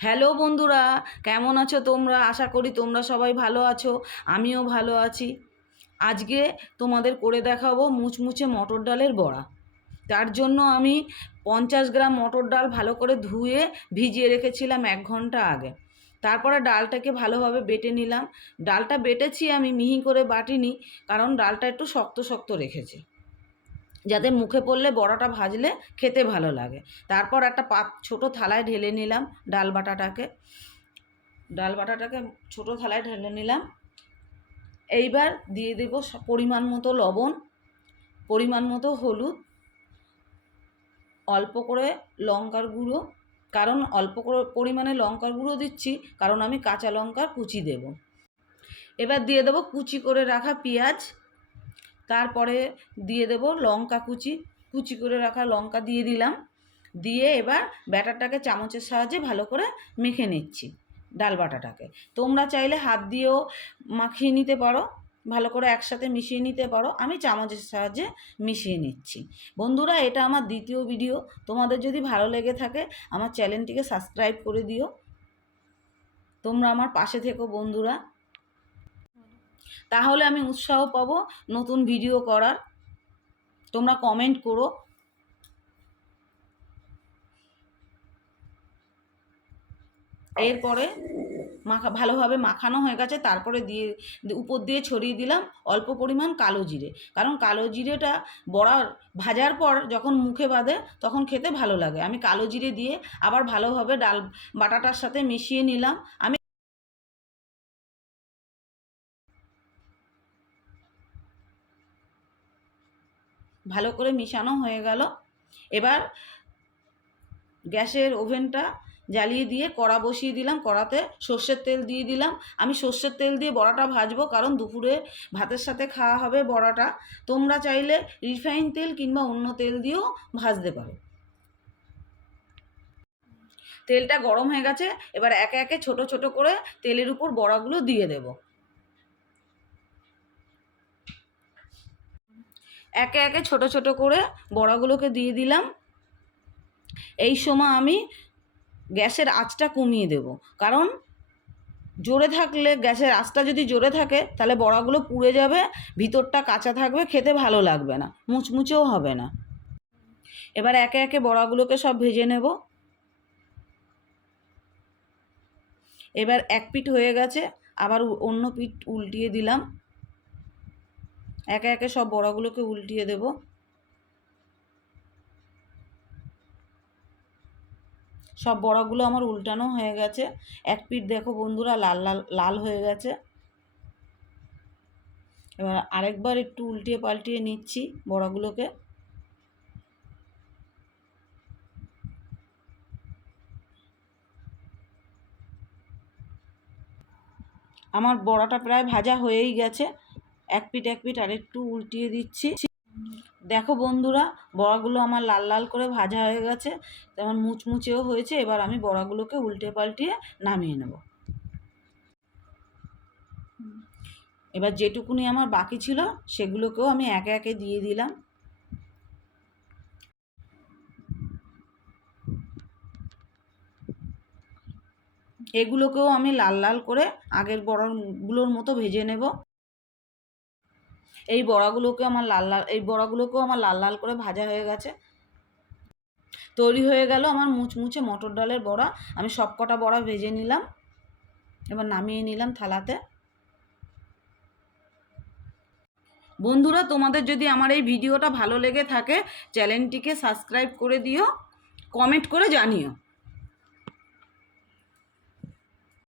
Hello বন্ধুরা, কেমন আছো তোমরা? আশা করি তোমরা সবাই ভালো আছো। আমিও ভালো আছি। আজকে তোমাদের করে দেখাবো মুচমুচে মটর ডালের বড়া। তার জন্য আমি 50 গ্রাম মটর ডাল ভালো করে ধুয়ে ভিজিয়ে রেখেছিলাম 1 ঘন্টা আগে। তারপরে ডালটাকে ভালোভাবে বেটে নিলাম। ডালটা বেটেছি আমি, মিহি করে বাটিনি, কারণ ডালটা একটু শক্ত শক্ত রেখেছি, যাতে মুখে পড়লে বড়াটা ভাজলে খেতে ভালো লাগে। তারপর একটা ছোটো থালায় ঢেলে নিলাম ডাল বাটাটাকে ছোটো থালায় ঢেলে নিলাম। এইবার দিয়ে দেবো পরিমাণ মতো লবণ, পরিমাণ মতো হলুদ, অল্প করে লঙ্কার গুঁড়ো, কারণ অল্প করে পরিমাণে লঙ্কার গুঁড়ো দিচ্ছি কারণ আমি কাঁচা লঙ্কার কুচি দেব। এবার দিয়ে দেবো কুচি করে রাখা পেঁয়াজ, তারপরে দিয়ে দেবো লঙ্কা কুচি করে রাখা লঙ্কা দিয়ে দিলাম। দিয়ে এবার ব্যাটারটাকে চামচের সাহায্যে ভালো করে মেখে নিচ্ছি ডাল বাটাটাকে। তোমরা চাইলে হাত দিয়েও মাখিয়ে নিতে পারো, ভালো করে একসাথে মিশিয়ে নিতে পারো। আমি চামচের সাহায্যে মিশিয়ে নিচ্ছি। বন্ধুরা, এটা আমার দ্বিতীয় ভিডিও। তোমাদের যদি ভালো লেগে থাকে আমার চ্যানেলটিকে সাবস্ক্রাইব করে দিও। তোমরা আমার পাশে থেকো বন্ধুরা, তাহলে আমি উৎসাহ পাবো নতুন ভিডিও করার। তোমরা কমেন্ট করো। এরপরে ভালোভাবে মাখানো হয়ে গেছে। তারপরে উপর দিয়ে ছড়িয়ে দিলাম অল্প পরিমাণ কালো জিরে, কারণ কালো জিরেটা বড়া ভাজার পর যখন মুখে বাঁধে তখন খেতে ভালো লাগে। আমি কালো জিরে দিয়ে আবার ভালোভাবে ডাল বাটাটার সাথে মিশিয়ে নিলাম। আমি ভালো করে মিশানো হয়ে গেল। এবার গ্যাসের ওভেনটা জ্বালিয়ে দিয়ে কড়া বসিয়ে দিলাম। কড়াতে সর্ষের তেল দিয়ে দিলাম। আমি সর্ষের তেল দিয়ে বড়াটা ভাজবো, কারণ দুপুরে ভাতের সাথে খাওয়া হবে বড়াটা। তোমরা চাইলে রিফাইন তেল কিংবা অন্য তেল দিয়েও ভাজতে পারো। তেলটা গরম হয়ে গেছে। এবার একে একে ছোট ছোট করে তেলের উপর বড়াগুলো দিয়ে দেব। একে একে ছোট ছোট করে বড়াগুলোকে দিয়ে দিলাম। এই সময় আমি গ্যাসের আঁচটা কমিয়ে দেব, কারণ জোরে থাকলে, গ্যাসের আঁচটা যদি জোরে থাকে তাহলে বড়াগুলো পুড়ে যাবে, ভিতরটা কাঁচা থাকবে, খেতে ভালো লাগবে না, মুচমুচেও হবে না। এবার একে একে বড়াগুলোকে সব ভেজে নেব। এবার এক পিঠ হয়ে গেছে, আবার অন্য পিঠ উল্টিয়ে দিলাম। একে একে সব বড়াগুলোকে উল্টিয়ে দেব। সব বড়াগুলো আমার উল্টানো হয়ে গেছে। এক পিঠ দেখো বন্ধুরা লাল লাল লাল হয়ে গেছে। এবার আরেকবার একটু উল্টিয়ে পাল্টিয়ে নিচ্ছি বড়াগুলোকে। আমার বড়াটা প্রায় ভাজা হয়েই গেছে। এক পিঠ আরেকটু উল্টিয়ে দিচ্ছি। দেখো বন্ধুরা, বড়াগুলো আমার লাল লাল করে ভাজা হয়ে গেছে, তেমন মুচমুচেও হয়েছে। এবার আমি বড়াগুলোকে উল্টে পাল্টিয়ে নামিয়ে নেব। এবার যেটুকুনি আমার বাকি ছিল সেগুলোকেও আমি একে একে দিয়ে দিলাম। এগুলোকেও আমি লাল লাল করে আগের বড়াগুলোর মতো ভেজে নেব। এই বড়াগুলোকেও আমার লাল লাল করে ভাজা হয়ে গেছে। তৈরি হয়ে গেল আমার মুচমুচে মটর ডালের বড়া। আমি সব কটা বড়া ভেজে নিলাম, এবার নামিয়ে নিলাম থালাতে। বন্ধুরা, তোমাদের যদি আমার এই ভিডিওটা ভালো লেগে থাকে চ্যানেলটিকে সাবস্ক্রাইব করে দিও, কমেন্ট করে জানিও।